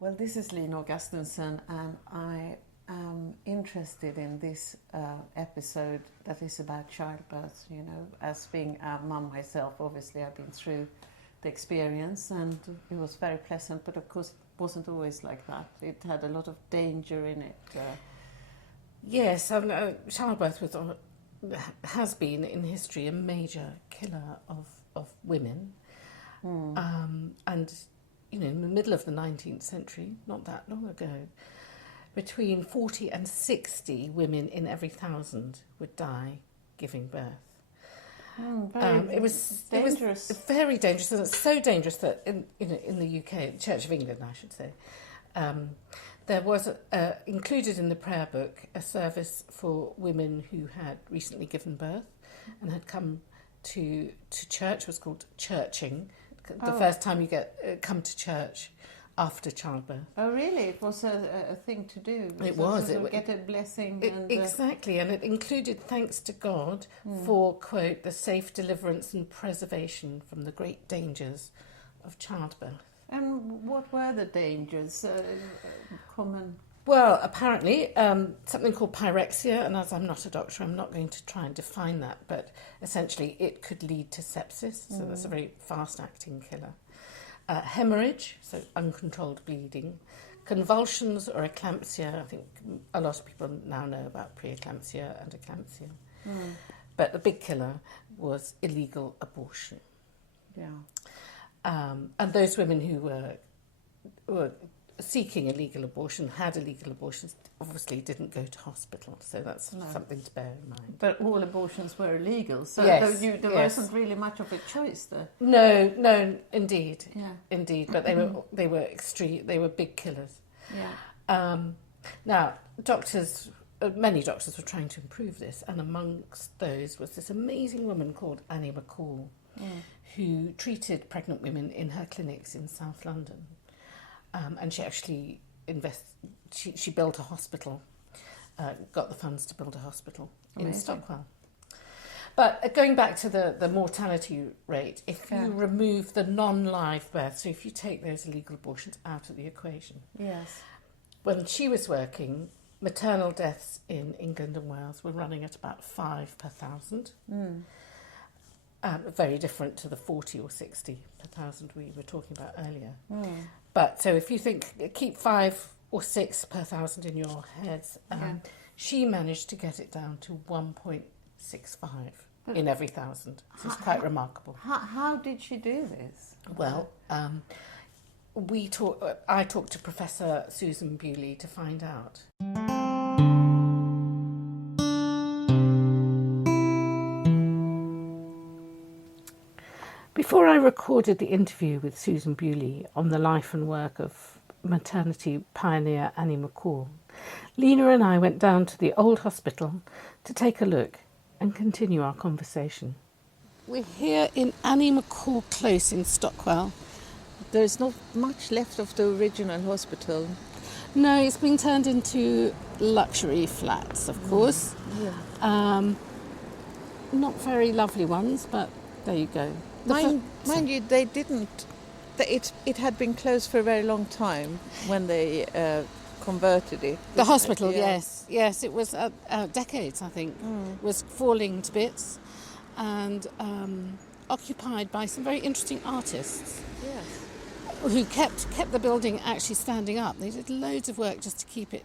Well, this is Lena Augustinson, and I am interested in this episode that is about childbirth. You know, as being a mum myself, obviously I've been through the experience, and it was very pleasant, but of course it wasn't always like that. It had a lot of danger in it. Yes, childbirth has been in history a major killer of women. And, you know, in the middle of the 19th century, not that long ago, between 40 and 60 women in every 1,000 would die giving birth. It was dangerous. It was very dangerous, and it's so dangerous that in the UK, Church of England, I should say, there was included in the prayer book a service for women who had recently given birth and had come to church. It was called churching. The first time you come to church after childbirth. Oh, really? It was a thing to do. It was. It get a blessing. Exactly, and it included thanks to God for, quote, the safe deliverance and preservation from the great dangers of childbirth. And what were the dangers? Common. Well, apparently something called pyrexia, and as I'm not a doctor, I'm not going to try and define that, but essentially it could lead to sepsis, so that's a very fast-acting killer. Hemorrhage, so uncontrolled bleeding, convulsions or eclampsia. I think a lot of people now know about preeclampsia and eclampsia. But the big killer was illegal abortion. Yeah. And those women who were seeking illegal abortion, had illegal abortions, obviously didn't go to hospital, so that's something to bear in mind. But all abortions were illegal, so yes, there wasn't really much of a choice there. No, indeed, indeed. But they were extreme. They were big killers. Yeah. Now, many doctors were trying to improve this, and amongst those was this amazing woman called Annie McCall, who treated pregnant women in her clinics in South London. And she actually she built a hospital, got the funds to build a hospital in Stockwell. But going back to the mortality rate, if you remove the non-live birth, so if you take those illegal abortions out of the equation. Yes. When she was working, maternal deaths in England and Wales were running at about 5 per 1,000. Very different to the 40 or 60 per 1,000 we were talking about earlier. But so if you keep 5 or 6 per 1,000 in your heads, she managed to get it down to 1.65 in every 1,000. So it's quite remarkable. How did she do this? Well, I talked to Professor Susan Bewley to find out. Before I recorded the interview with Susan Bewley on the life and work of maternity pioneer Annie McCall, Lena and I went down to the old hospital to take a look and continue our conversation. We're here in Annie McCall Close in Stockwell. There's not much left of the original hospital. No, it's been turned into luxury flats, of course. Not very lovely ones, but there you go. Mind you, they didn't. It had been closed for a very long time when they converted it. The hospital, yes, it was decades. I think was falling to bits, and occupied by some very interesting artists. Yes. Who kept the building actually standing up. They did loads of work just to keep it,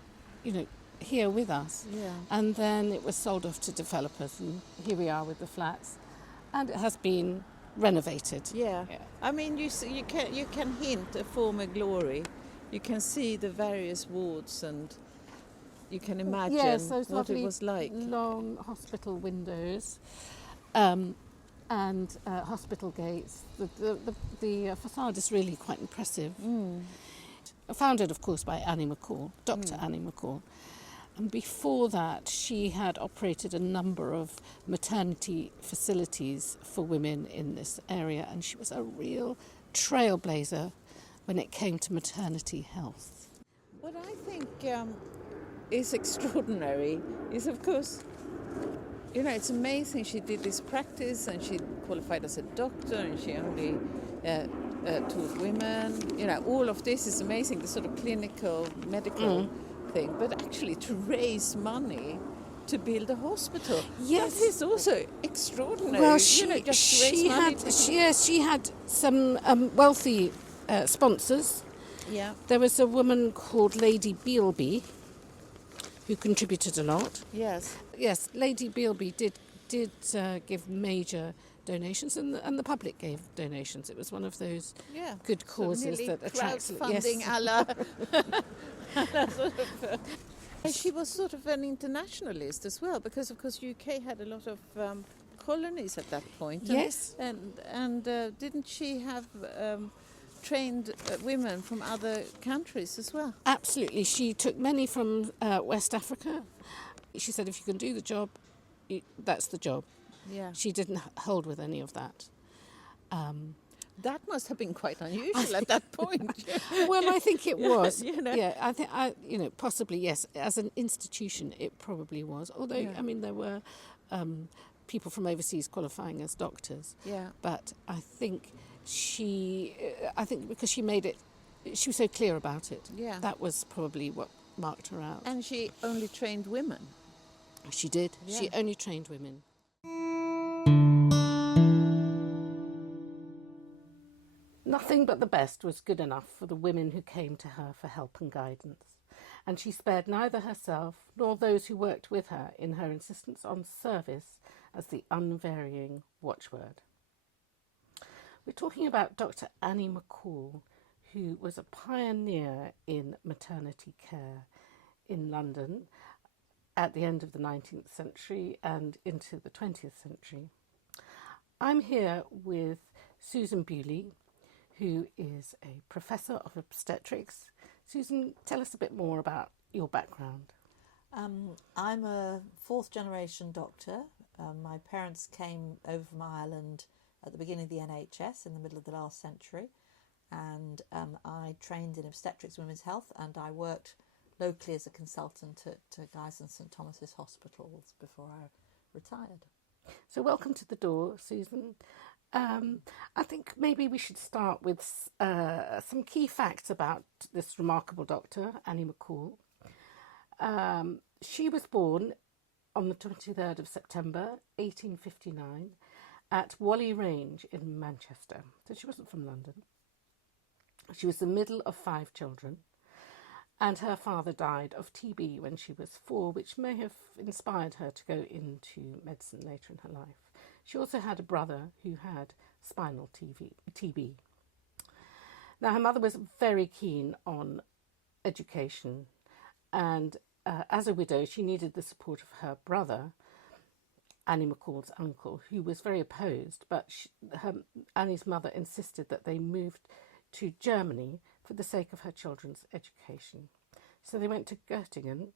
here with us. Yeah. And then it was sold off to developers, and here we are with the flats, and it has been renovated. Yeah. I mean, you can hint a former glory. You can see the various wards, and you can imagine what it was like. Long hospital windows, and hospital gates. The facade is really quite impressive. Founded, of course, by Annie McCall, Dr Annie McCall. And before that, she had operated a number of maternity facilities for women in this area, and she was a real trailblazer when it came to maternity health. What I think is extraordinary is, of course, it's amazing. She did this practice and she qualified as a doctor and she only taught women. All of this is amazing, the sort of clinical, medical thing. But actually to raise money to build a hospital, Yes. that is also extraordinary. Well, she had some wealthy sponsors. Yeah. There was a woman called Lady Bewley who contributed a lot. Yes. Yes, Lady Bewley did give major donations, and the public gave donations. It was one of those good causes that attracts crowdfunding. She was sort of an internationalist as well, because of course UK had a lot of colonies at that point. Yes. And didn't she have trained women from other countries as well? Absolutely. She took many from West Africa. She said, if you can do the job, that's the job. Yeah. She didn't hold with any of that. That must have been quite unusual at that point. Well, I think it was. Yeah, I think possibly yes. As an institution, it probably was. Although I mean, there were people from overseas qualifying as doctors. Yeah. But I think because she made it, she was so clear about it. Yeah. That was probably what marked her out. And she only trained women. She did. Yeah. She only trained women. Nothing but the best was good enough for the women who came to her for help and guidance, and she spared neither herself nor those who worked with her in her insistence on service as the unvarying watchword. We're talking about Dr Annie McCall, who was a pioneer in maternity care in London at the end of the 19th century and into the 20th century. I'm here with Susan Bewley, who is a professor of obstetrics. Susan, tell us a bit more about your background. I'm a fourth generation doctor. My parents came over from Ireland at the beginning of the NHS in the middle of the last century, and I trained in obstetrics, women's health, and I worked locally as a consultant at Guy's and St Thomas's hospitals before I retired. So welcome to the door, Susan. I think maybe we should start with some key facts about this remarkable doctor, Annie McCall. She was born on the 23rd of September 1859 at Whalley Range in Manchester. So she wasn't from London. She was the middle of 5 children, and her father died of TB when she was 4, which may have inspired her to go into medicine later in her life. She also had a brother who had spinal TB. Now, her mother was very keen on education, and as a widow, she needed the support of her brother, Annie McCall's uncle, who was very opposed, but Annie's mother insisted that they moved to Germany for the sake of her children's education. So they went to Göttingen,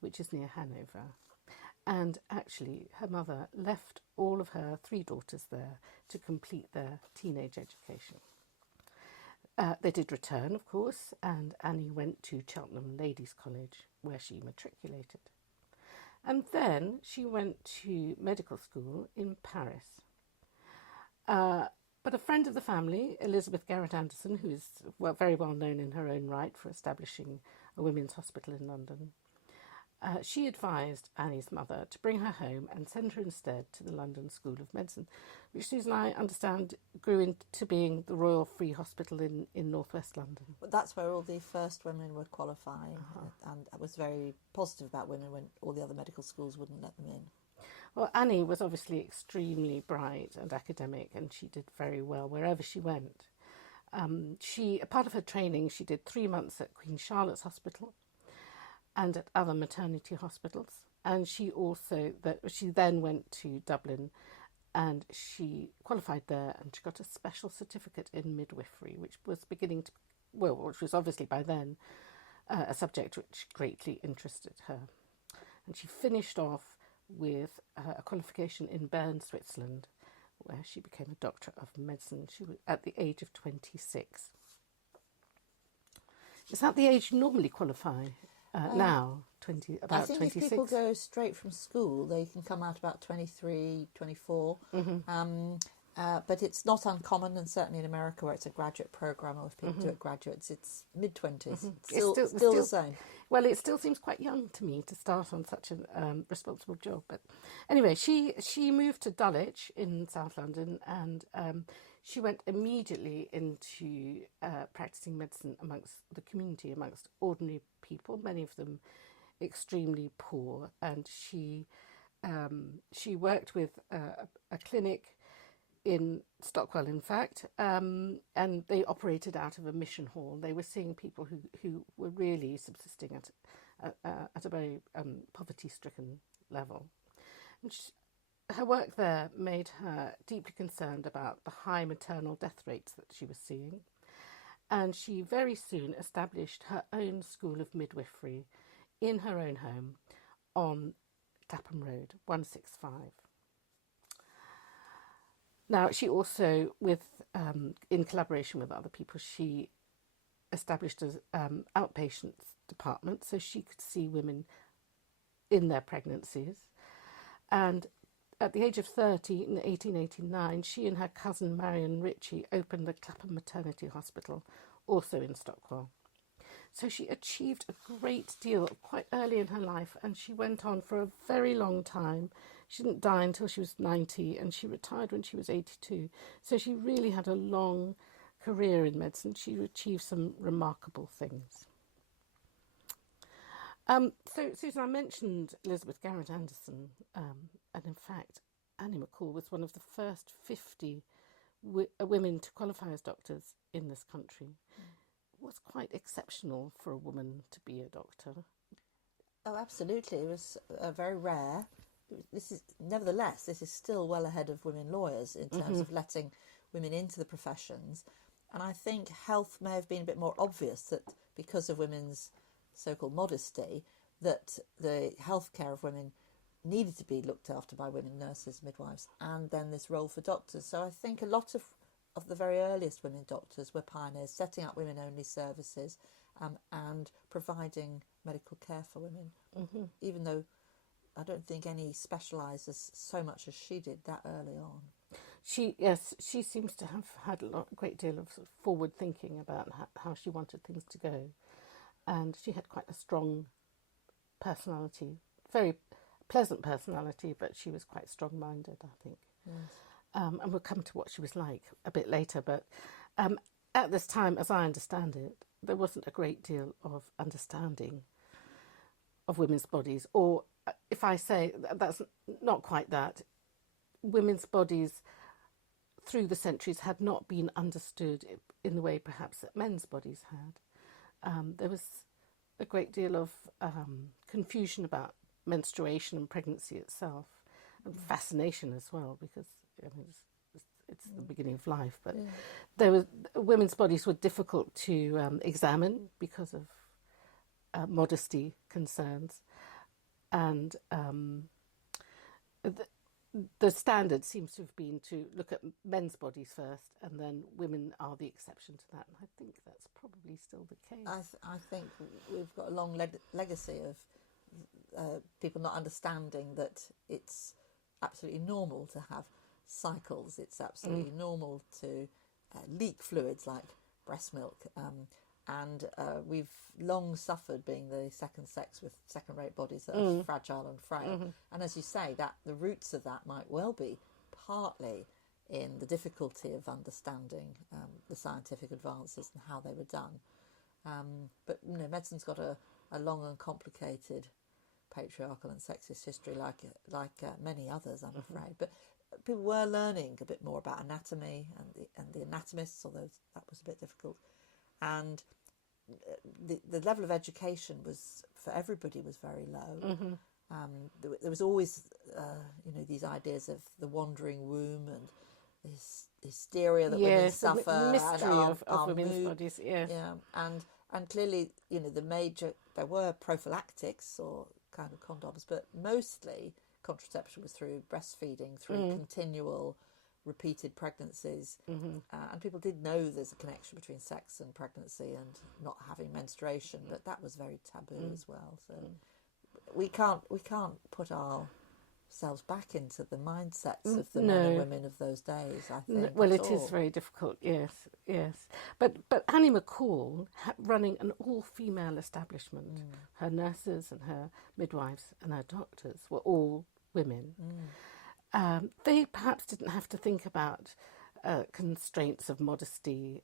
which is near Hanover. And actually, her mother left all of her 3 daughters there to complete their teenage education. They did return, of course, and Annie went to Cheltenham Ladies' College, where she matriculated. And then she went to medical school in Paris. But a friend of the family, Elizabeth Garrett Anderson, who is very well known in her own right for establishing a women's hospital in London, she advised Annie's mother to bring her home and send her instead to the London School of Medicine, which Susan, I understand, grew into being the Royal Free Hospital in northwest London. That's where all the first women were qualifying, and I was very positive about women when all the other medical schools wouldn't let them in. Well, Annie was obviously extremely bright and academic, and she did very well wherever she went. Part of her training, she did 3 months at Queen Charlotte's Hospital and at other maternity hospitals. And she then went to Dublin, and she qualified there, and she got a special certificate in midwifery, which was which was obviously by then a subject which greatly interested her. And she finished off with a qualification in Bern, Switzerland, where she became a doctor of medicine. She was at the age of 26. Is that the age you normally qualify now? about I think 26. if people go straight from school, they can come out about 23, 24. But it's not uncommon, and certainly in America where it's a graduate program, or if people do it graduates, it's mid-20s. Still the same. Well, it still seems quite young to me to start on such a responsible job. But anyway, she moved to Dulwich in South London, and she went immediately into practicing medicine amongst the community, amongst ordinary people, many of them extremely poor. And she worked with a clinic in Stockwell, in fact, and they operated out of a mission hall. They were seeing people who were really subsisting at a very poverty-stricken level. And her work there made her deeply concerned about the high maternal death rates that she was seeing, and she very soon established her own school of midwifery in her own home on Clapham Road, 165. Now, she also, in collaboration with other people, she established an outpatient department so she could see women in their pregnancies. And at the age of 30, in 1889, she and her cousin Marion Ritchie opened the Clapham Maternity Hospital, also in Stockwell. So she achieved a great deal quite early in her life, and she went on for a very long time. She didn't die until she was 90, and she retired when she was 82. So she really had a long career in medicine. She achieved some remarkable things. So, Susan, I mentioned Elizabeth Garrett Anderson, and in fact, Annie McCall was one of the first 50 women to qualify as doctors in this country. It was quite exceptional for a woman to be a doctor. Oh, absolutely. It was very rare. Nevertheless, this is still well ahead of women lawyers in terms of letting women into the professions. And I think health may have been a bit more obvious that because of women's so-called modesty, that the healthcare of women needed to be looked after by women nurses, midwives, and then this role for doctors. So I think a lot of the very earliest women doctors were pioneers, setting up women-only services and providing medical care for women, even though I don't think any specialises so much as she did that early on. She seems to have had a great deal of, sort of forward thinking about how she wanted things to go, and she had quite a strong personality, very pleasant personality, but she was quite strong-minded, I think. Yes. And we'll come to what she was like a bit later, but at this time, as I understand it, there wasn't a great deal of understanding of women's bodies, or if I say that's not quite that, women's bodies through the centuries had not been understood in the way perhaps that men's bodies had. There was a great deal of confusion about menstruation and pregnancy itself, and fascination as well, because I mean, it's the beginning of life. But women's bodies were difficult to examine because of modesty concerns, and the standard seems to have been to look at men's bodies first, and then women are the exception to that. And I think that's probably still the case. I think we've got a long legacy of people not understanding that it's absolutely normal to have cycles. It's absolutely normal to leak fluids like breast milk. And we've long suffered being the second sex with second-rate bodies that are fragile and frail. And as you say, that the roots of that might well be partly in the difficulty of understanding the scientific advances and how they were done. But you know, medicine's got a long and complicated patriarchal and sexist history, like many others, I'm afraid. But people were learning a bit more about anatomy and the anatomists, although that was a bit difficult. And the level of education was for everybody was very low. There was always these ideas of the wandering womb and this hysteria that women suffer, the mystery and of women's mood. bodies. Yeah, and clearly, there were prophylactics or kind of condoms, but mostly contraception was through breastfeeding, through continual repeated pregnancies, and people did know there's a connection between sex and pregnancy and not having menstruation, but that was very taboo as well. So we can't put ourselves back into the mindsets of the men and women of those days, I think. Well, it is very difficult, yes. But Annie McCall, running an all-female establishment, her nurses and her midwives and her doctors were all women. They perhaps didn't have to think about constraints of modesty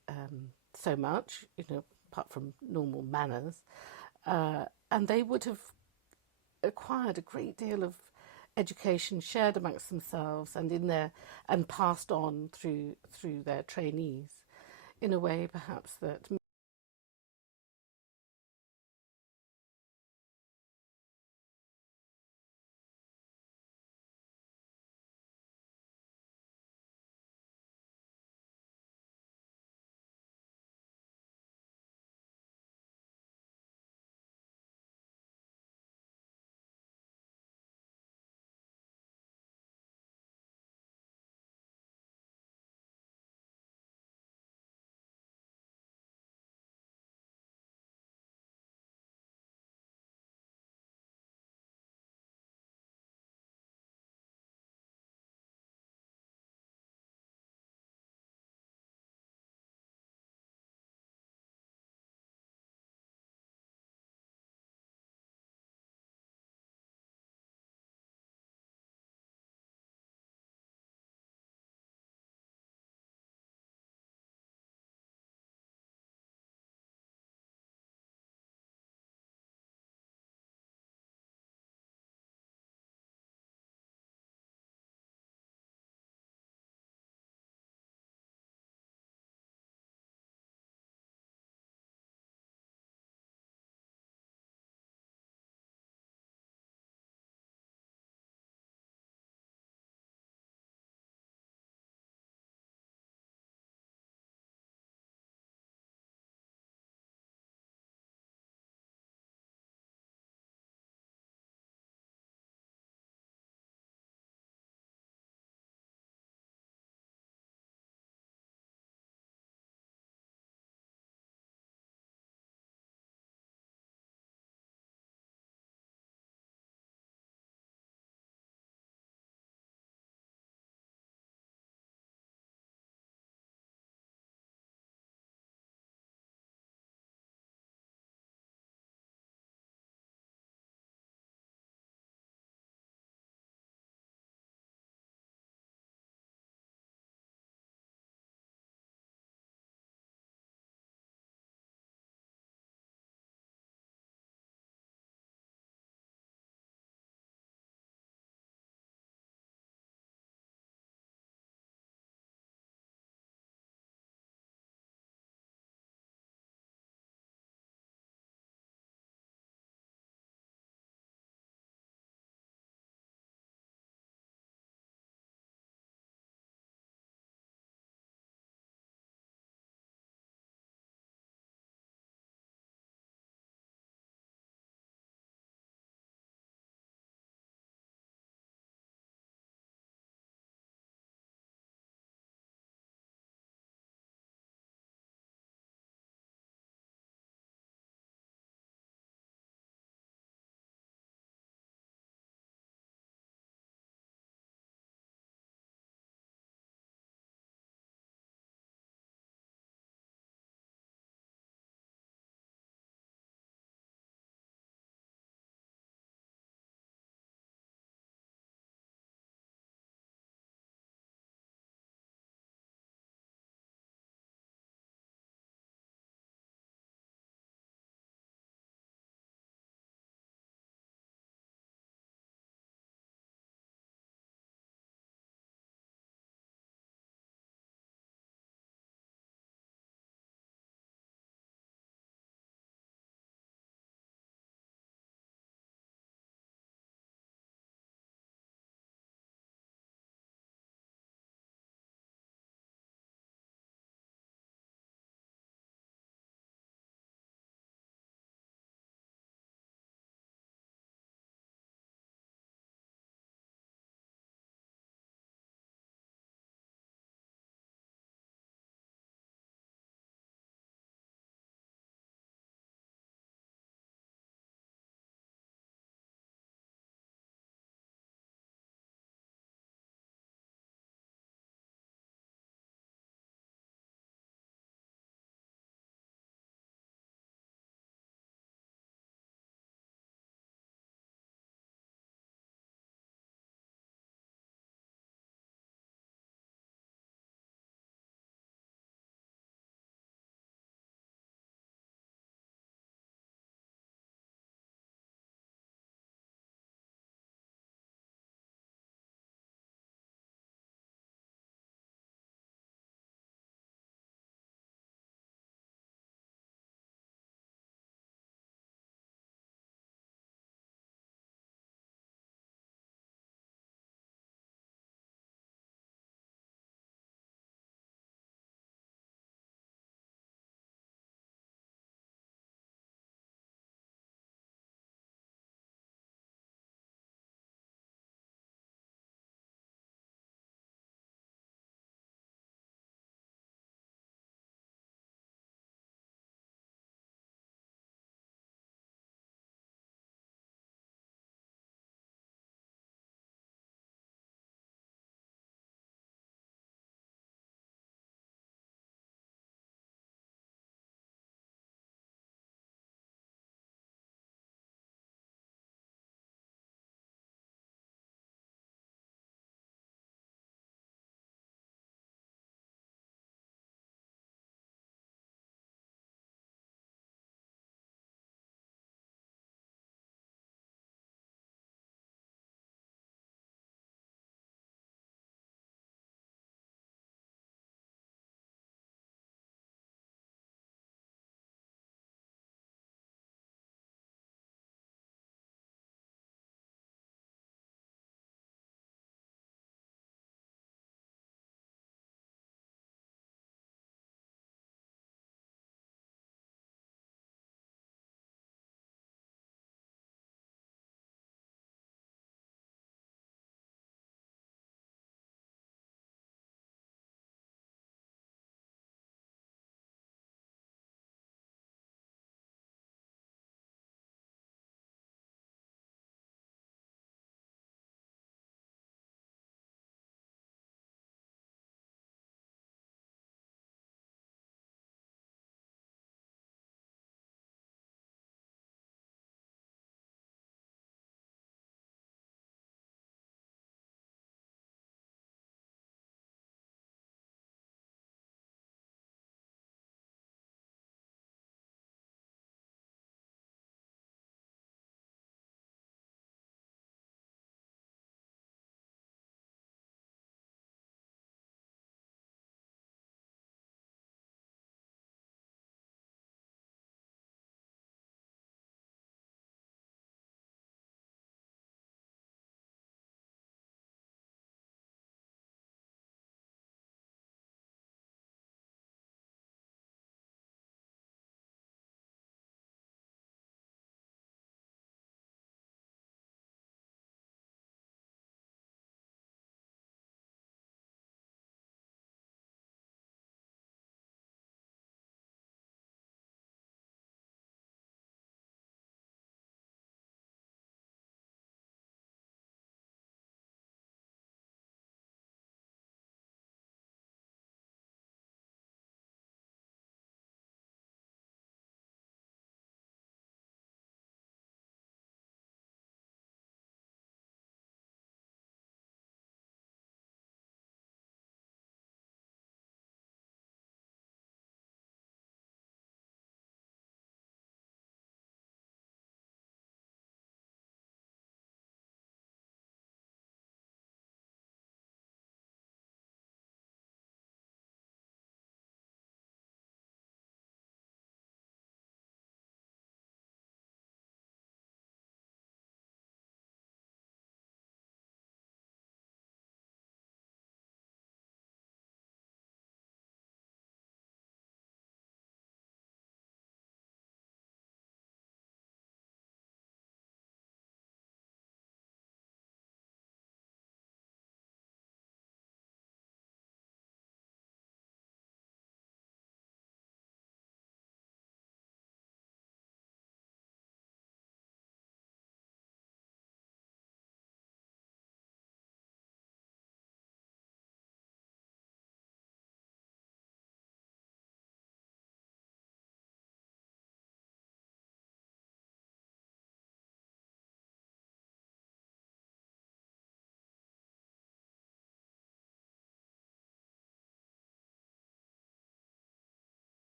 so much, apart from normal manners. And they would have acquired a great deal of education shared amongst themselves and passed on through their trainees in a way perhaps that